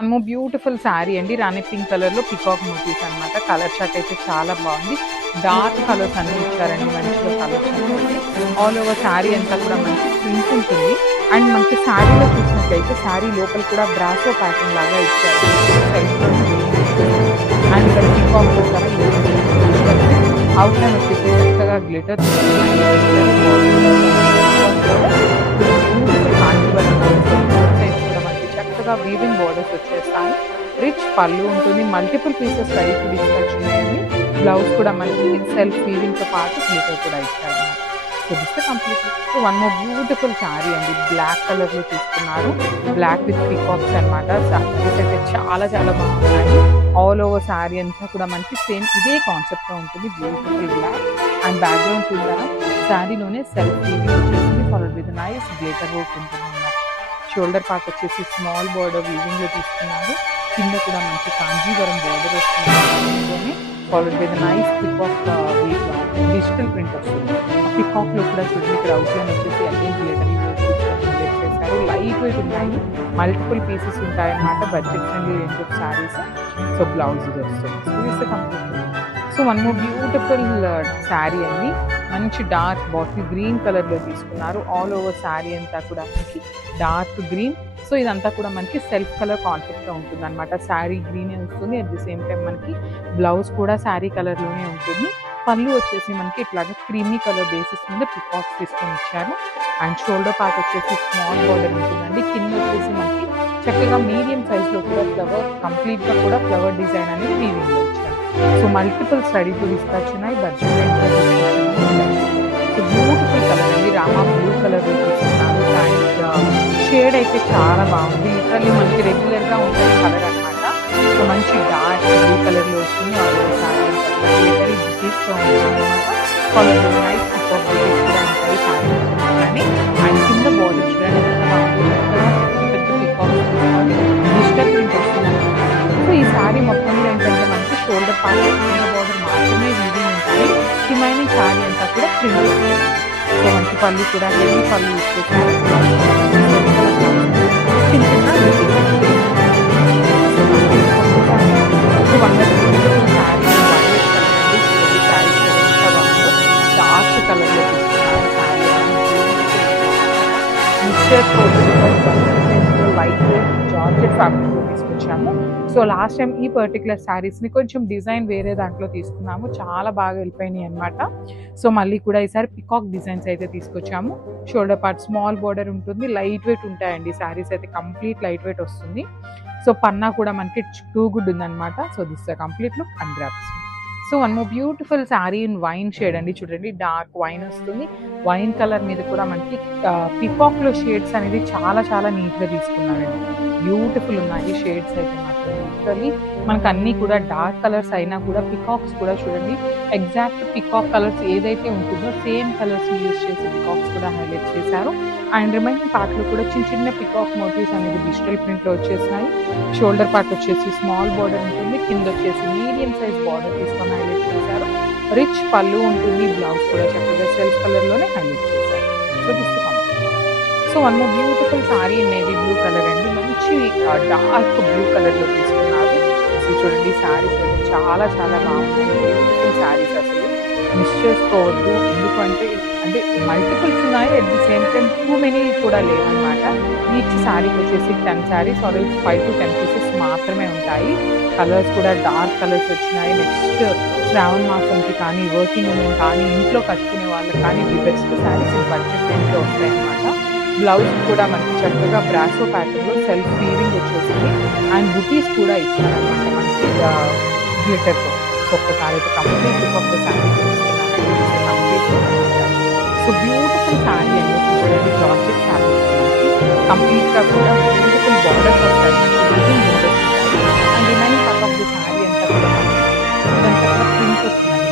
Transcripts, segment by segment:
మనము బ్యూటిఫుల్ శారీ అండి, రాణి pink colour లో పికాక్ మోటివ్స్ అనమాట. కలర్ చార్ట్ అయితే చాలా బాగుంది. డార్క్ కలర్స్ అన్ని ఇచ్చారండి, మంచిగా colour chart. All over sari అంతా కూడా మంచి ప్రింట్ ఉంటుంది. అండ్ మనకి శారీలో చూసినట్లయితే శారీ లోపల కూడా బ్రాసో ప్యాటర్న్ లాగా ఇచ్చారు. అండ్ ఇక్కడ పికాక్ అవుట్ లైన్ వచ్చేసి చక్కగా గ్లిటర్ చక్కగా వీవింగ్ బోర్డర్స్ వచ్చేస్తాయి. రిచ్ పళ్ళు ఉంటుంది, multiple pieces ready to dispatch ఉన్నాయండి. బ్లౌజ్ కూడా మనకి సెల్ఫ్ వీవింగ్ తో పాటు గ్లిటర్ కూడా ఇచ్చారు. So this complete. So one more beautiful sari అండి, బ్లాక్ కలర్ లో తీసుకున్నారు. బ్లాక్ విత్ పీకాక్స్ అనమాట. శారీస్ అయితే చాలా చాలా బాగున్నాయి. ఆల్ ఓవర్ శారీ అంతా కూడా మనకి సేమ్ ఇదే కాన్సెప్ట్ తో ఉంటుంది. బ్యూటిఫుల్ బ్లాక్ అండ్ బ్యాక్గ్రౌండ్ చూద్దాం. శారీలోనే సెల్ఫ్ వీవింగ్ వచ్చేసింది, followed with nice glitter work ఉంటుంది అన్నమాట. షోల్డర్ పార్ట్ వచ్చేసి స్మాల్ బోర్డర్ వీవింగ్ లో తీసుకున్నారు. కింద కూడా మంచి కాంజీవరం బోర్డర్ వస్తుంది, followed with nice peacock digital print వస్తుంది. పికాక్ లో కూడా చూడండి, ఇక్కడ అవుట్ లైన్ వచ్చేసి అన్ని గ్లిటరీ చేశారు. లైట్ వెయిట్ ఉన్నాయి, మల్టిపుల్ పీసెస్ ఉంటాయి అన్నమాట. Budget friendly range of saris. So blouse ఇది వస్తుంది. So one more beautiful sari అండి, మంచి డార్క్ బాటిల్ గ్రీన్ కలర్ లో తీసుకున్నారు. ఆల్ ఓవర్ శారీ అంతా కూడా మనకి డార్క్ గ్రీన్. సో ఇదంతా కూడా మనకి సెల్ఫ్ కలర్ కాన్సెప్ట్ తో ఉంటుంది అనమాట. శారీ గ్రీన్ వస్తుంది, అట్ ది సేమ్ టైం మనకి బ్లౌజ్ కూడా శారీ కలర్ లోనే ఉంటుంది. పళ్ళు వచ్చేసి మనకి ఇట్లాగా క్రీమీ కలర్ బేసిస్ మీద పికాక్స్ తీసుకొని ఇచ్చారు. అండ్ షోల్డర్ పార్ట్ వచ్చేసి స్మాల్ బోర్డర్ ఉంటుందండి. కింద వచ్చేసి మనకి చక్కగా మీడియం సైజ్ లో కూడా ఫ్లవర్ కంప్లీట్ గా కూడా ఫ్లవర్ డిజైన్ అనేది వీవింగ్ లో ఇచ్చారు. So multiple study to dispatch ఉన్నాయి, బడ్జెట్ రేంజ్ లో తీసుకున్నాను. సో బ్యూటిఫుల్ కలర్ అండి, రామా బ్లూ కలర్ లో తీసుకున్నాను. అండ్ షేడ్ అయితే చాలా బాగుంది. లిటరల్లీ మనకి రెగ్యులర్ గా ఉంటుంది కలర్ అనమాట. సో మంచి డార్క్ బ్లూ కలర్ లో వస్తుంది. నైస్ పికాక్ కూడా ఉంటాయి శారీ. అండ్ కింద బార్డర్ చూడండి పెద్ద పికాక్ డిజిటల్ ప్రింట్ వస్తుంది. సో ఈ శారీ మొత్తంలో ఏంటంటే మనకి షోల్డర్ పార్ట్ కింద బార్డర్ మాత్రమే వీవింగ్ ఉంటాయి, రిమైనింగ్ శారీ అంతా కూడా ప్రింట్ వస్తుంది. సో మనకి పళ్ళు కూడా హెవీ పళ్ళు ఇచ్చేసారు. చిన్న డార్క్ కలర్ లో లైట్ జార్జెట్ ఫ్యాబ్రిక్ లో తీసుకొచ్చాము. సో లాస్ట్ టైం ఈ పర్టికులర్ శారీస్ ని కొంచెం డిజైన్ వేరే దాంట్లో తీసుకున్నాము, చాలా బాగా వెళ్ళిపోయినాయి అనమాట. సో మళ్ళీ కూడా ఈసారి పికాక్ డిజైన్స్ అయితే తీసుకొచ్చాము. షోల్డర్ పార్ట్ స్మాల్ బోర్డర్ ఉంటుంది, లైట్ వెయిట్ ఉంటాయండి శారీస్ అయితే, కంప్లీట్ లైట్ వెయిట్ వస్తుంది. సో పన్నా కూడా మనకి టూ గుడ్ ఉందన్నమాట. So this complete look and drops. So one more beautiful sari in wine shade అండి, చూడండి డార్క్ వైన్ వస్తుంది. వైన్ కలర్ మీద కూడా మనకి పికాక్ లో షేడ్స్ అనేది చాలా చాలా నీట్ గా తీసుకున్నారండి. బ్యూటిఫుల్ ఉన్నాయి షేడ్స్ అయితే మాత్రం. లిటరల్లీ మనకు అన్ని కూడా డార్క్ కలర్స్ అయినా కూడా పికాక్స్ కూడా చూడండి ఎగ్జాక్ట్ పికాక్ కలర్స్ ఏదైతే ఉంటుందో సేమ్ కలర్స్ యూజ్ చేసి పికాక్స్ కూడా హైలైట్ చేశారు. అండ్ రిమైనింగ్ పార్ట్ లో కూడా చిన్న చిన్న పికాక్ మోటివ్స్ అనేది డిజిటల్ ప్రింట్ లో వచ్చేసినాయి. షోల్డర్ పార్ట్ వచ్చేసి స్మాల్ బోర్డర్ ఉంటుంది, కింద వచ్చేసి మీడియం సైజ్ బార్డర్ తీసుకొని హైలైట్ చేశారు. రిచ్ పళ్ళు ఉంటుంది, బ్లౌజ్ కూడా చక్కగా సెల్ఫ్ కలర్ లోనే హైలైట్ చేశారు. So this so one more beautiful sorry navy blue colour అండి, మంచి డార్క్ బ్లూ కలర్ లో తీసుకున్నారు. సో చూడండి శారీస్ అయితే చాలా చాలా బాగున్నాయి, బ్యూటిఫుల్ శారీస్ అసలు మిస్ చేసుకోవద్దు. ఎందుకంటే అంటే మల్టిపుల్స్ ఉన్నాయి, at the same time too many కూడా లేవన్నమాట. ఈచ్ శారీకి వచ్చేసి 10 శారీస్ ఆర్ 5 to 10 పీసెస్ మాత్రమే ఉంటాయి. కలర్స్ కూడా డార్క్ కలర్స్ వచ్చినాయి. నెక్స్ట్ శ్రావణ మాసంకి కానీ వర్కింగ్ ఉమెన్ కానీ ఇంట్లో కట్టుకునే వాళ్ళకి కానీ ది బెస్ట్ శారీస్ బడ్జెట్ రేంజ్లో వస్తాయి అన్నమాట. బ్లౌజ్ కూడా మనకి చక్కగా బ్రాసో ప్యాటర్న్లో సెల్ఫ్ వీవింగ్ వచ్చేసింది. అండ్ బుటీస్ కూడా ఇచ్చారనమాట మనకి గ్లిటర్తో. సో ఒక్కసారి అయితే కంప్లీట్ ఒక శారీ సో బ్యూటిఫుల్ శారీ అండి. చూడండి జార్జెట్ ఫ్యాబ్రిక్ కంప్లీట్గా కూడా బ్యూటిఫుల్ బార్డర్స్ వస్తాయి, వీవింగ్ బోర్డర్స్ ఉంటాయి. And remaining part of the sari అంతా కూడా ఇదంతా కూడా ప్రింట్ వస్తుందండి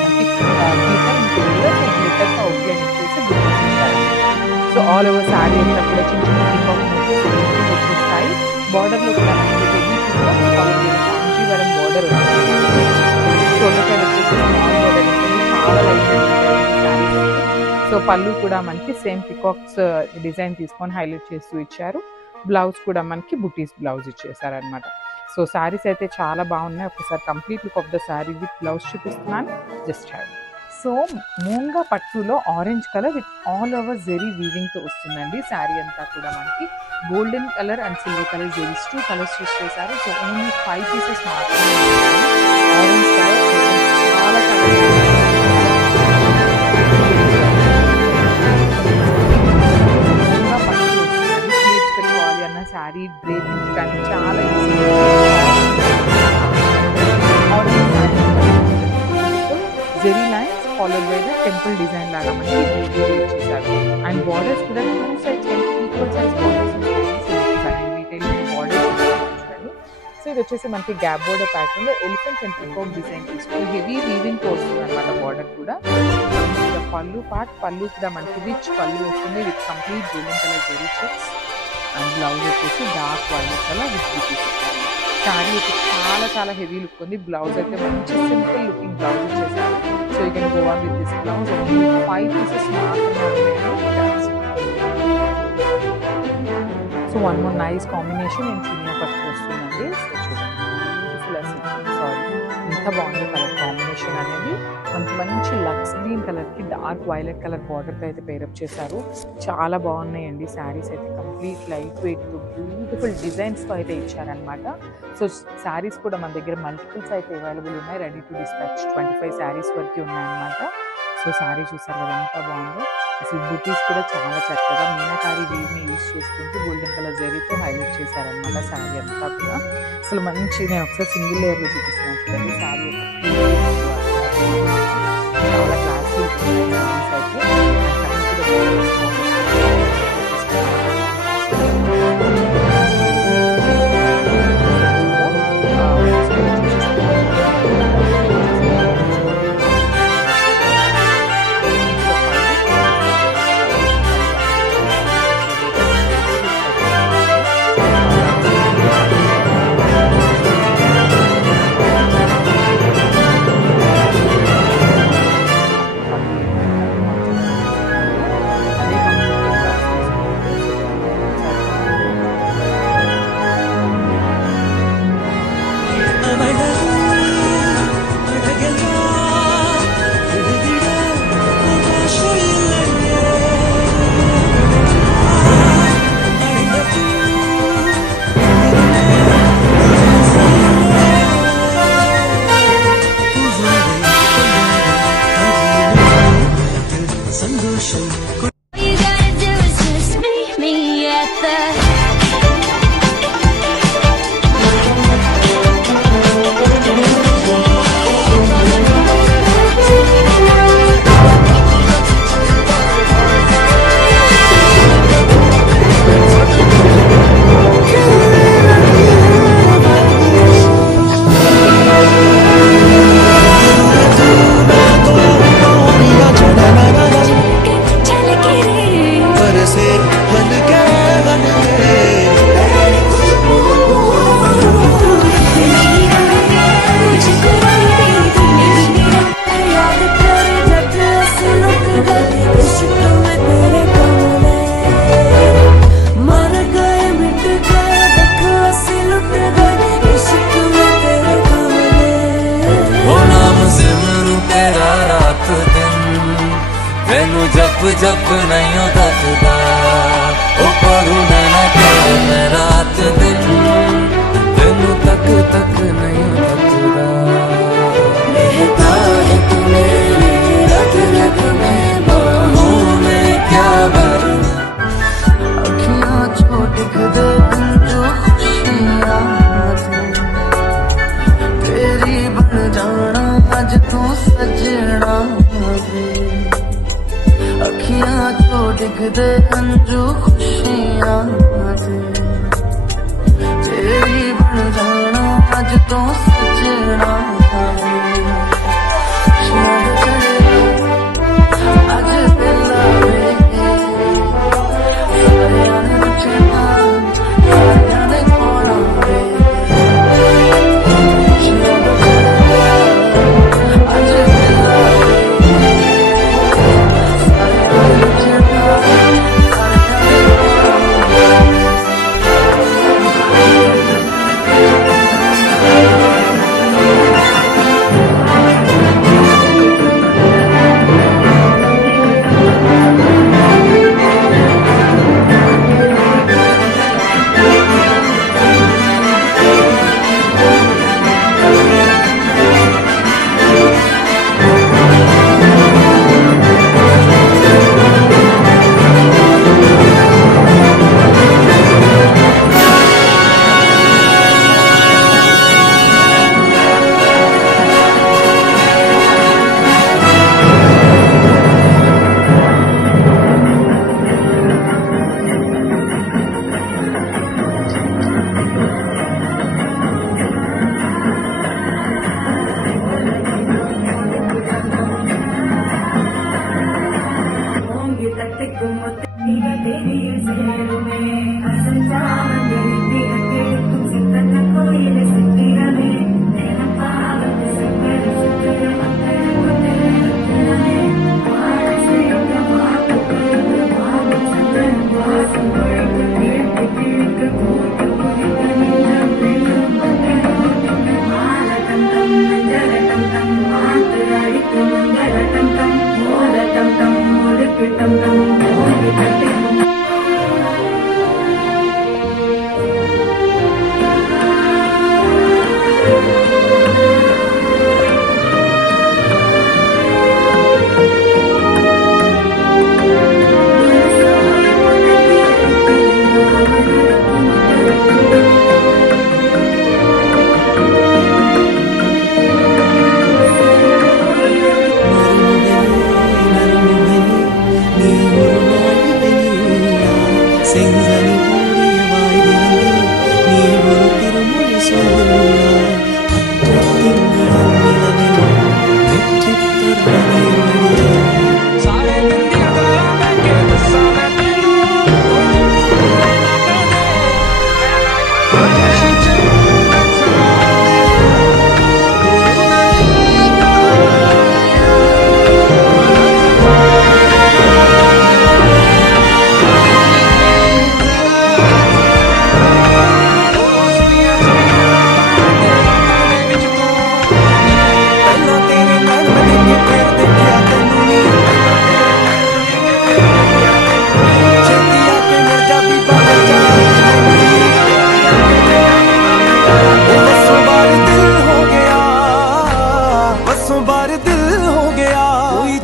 మనకి గ్లిటర్తో అవుట్లైన్ ఇచ్చేసి బుటీస్ ఇచ్చారు. సో ఆల్ ఓవర్ శారీ అంతా కూడా చిన్న చిన్న పికాక్ వచ్చేస్తాయి. బార్డర్లో కూడా కాంజీవరం బార్డర్ వస్తుంది. షోల్డర్ సైడ్ వచ్చేసి స్మాల్ బార్డర్ ఉంటుంది, చాలా లైట్ శారీస్. సో పళ్ళు కూడా మనకి సేమ్ పికాక్స్ డిజైన్ తీసుకొని హైలైట్ చేస్తూ ఇచ్చారు. బ్లౌజ్ కూడా మనకి బుటీస్ బ్లౌజ్ ఇచ్చేసారనమాట. సో శారీస్ అయితే చాలా బాగున్నాయి. ఒకసారి complete look of the sari with blouse చూపిస్తున్నాను, జస్ట్ హ్యావ్. సో మూంగా పట్టులో orange colour with all over zari వీవింగ్తో వస్తుందండి. శారీ అంతా కూడా మనకి golden colour and silver colour zaris 2 colours use చేశారు. సో ఓన్లీ 5 పీసెస్ మాత్రమే. ఆరెంజ్ కలర్ చాలా అన్న శారీ డ్రేపింగ్ కానీ చాలా easy. Zari lines followed by the temple design లాగా మనకి చేశారు. అండ్ బార్డర్స్ కూడా 2 సైడ్స్ ఈక్వల్ సైజ్ బార్డర్స్ ఉంటాయి. సో ఇది వచ్చేసి మనకి గ్యాప్ బోర్డర్ ప్యాటర్న్ లో ఎలిఫెంట్ అండ్ పికాక్ డిజైన్ తీసుకుని హెవీ వీవింగ్ తో వస్తుంది అనమాట. బార్డర్ కూడా పళ్ళు కూడా మనకి రిచ్ పళ్ళు వస్తుంది with complete golden colour zari checks. And blouse వచ్చేసి dark violet colour with butis. Sari అయితే చాలా హెవీ లుక్ ఉంది. బ్లౌజ్ అయితే మంచి సింపుల్ లుకింగ్ బ్లౌజ్ ఇచ్చేసారు. So you can go on with this blouse. Only 5 pieces మాత్రమే ఉన్నాయి. So one more nice combination నేను చిన్న పట్టు వస్తుందండి. ఎంత బాగుంది కలర్ కాంబినేషన్ అనేది. మనకి మంచి లక్స్ గ్రీన్ కలర్కి డార్క్ వైలెట్ కలర్ బార్డర్తో అయితే పేరప్ చేశారు. చాలా బాగున్నాయండి శారీస్ అయితే. కంప్లీట్ లైట్ వెయిట్తో బ్యూటిఫుల్ డిజైన్స్తో అయితే ఇచ్చారనమాట. సో శారీస్ కూడా మన దగ్గర మల్టిపుల్స్ అయితే అవైలబుల్ ఉన్నాయి. రెడీ టు డిస్పాచ్ 25 శారీస్ వరకు ఉన్నాయన్నమాట. సో శారీ చూసారు కదా ఎంత బాగుందో. అసలు బుటీస్ కూడా చాలా చక్కగా మీనాకారి వీవ్ని యూజ్ చేసుకుంటూ గోల్డెన్ కలర్ జరీతో హైలైట్ చేశారనమాట శారీ అంతా కూడా. అసలు మంచి నేను ఒకసారి సింగిల్ లేయర్లో చూపిస్తున్నాను చూడండి. శారీ చాలా క్లాసీ శారీస్ అయితే. जप नहीं दसदा ओ पढ़ू नैना तेरे मैं रात दिन तेनू तक तक नहीं दसदा रहता है तू मेरी रग रग में बाहों में क्या भर अखियां छोड़ दे जो खुशियां तेरी बन जाना आज तू सजना अखियां जो दिखदे अंजू खुशियां तेरी बन जाना अज तो सजना अज दिला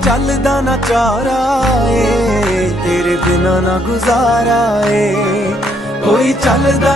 चलदा ना चारा ए तेरे बिना ना गुजारा ए कोई चलदा